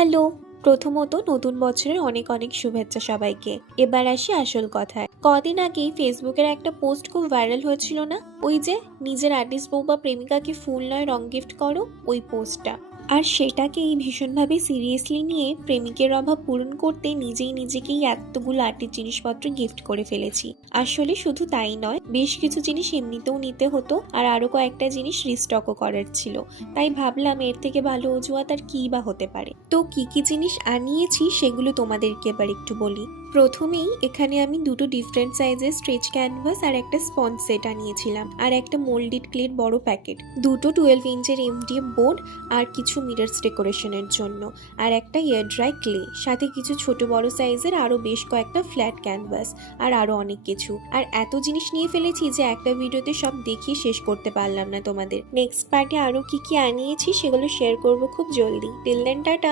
Hello. প্রথমত নতুন বছরের অনেক অনেক শুভেচ্ছা সবাইকে। এবার আসি আসল কথায়। কদিন আগেই ফেসবুকের একটা পোস্ট খুব ভাইরাল হয়েছিল না? ওই যে নিজের আর্টিস্ট বউ বা প্রেমিকাকে ফুল নয় রং গিফট করো, ওই পোস্টটা। আর সেটাকেই ভীষণভাবে সিরিয়াসলি নিয়ে প্রেমিকের অভাব পূরণ করতে নিজেই নিজেকেই এতগুলো আর্টের জিনিসপত্র গিফট করে ফেলেছি। আসলে শুধু তাই নয়, বেশ কিছু জিনিস এমনিতেও নিতে হতো আর আরো কয়েকটা জিনিস রিস্টকও করার ছিল। তাই ভাবলাম এর থেকে ভালো অজুহাত আর কী বা হতে পারে। তো কি কি জিনিস আনিয়েছি সেগুলো তোমাদেরকে এবার একটু বলি। প্রথমেই এখানে আমি দুটো ডিফারেন্ট সাইজের স্ট্রেচ ক্যানভাস আর একটা স্পঞ্জ সেট আনিয়েছিলাম, আর একটা মোল্ডেড ক্লের বড় প্যাকেট, দুটো 12 ইঞ্চের এমডিএফ বোর্ড আর কিছু মিরর্স ডেকোরেশনের জন্য, আর একটা এয়ার ড্রাই ক্লে, সাথে কিছু ছোট বড় সাইজের আরো বেশ কয়েকটা ফ্ল্যাট ক্যানভাস আর আরো অনেক কিছু। আর এত জিনিস নিয়ে ফেলেছি যে একটা ভিডিওতে সব দেখিয়ে শেষ করতে পারলাম না তোমাদের। নেক্সট পার্টে আরো কি কি আনিয়েছি সেগুলো শেয়ার করব খুব জলদি। Till then tata.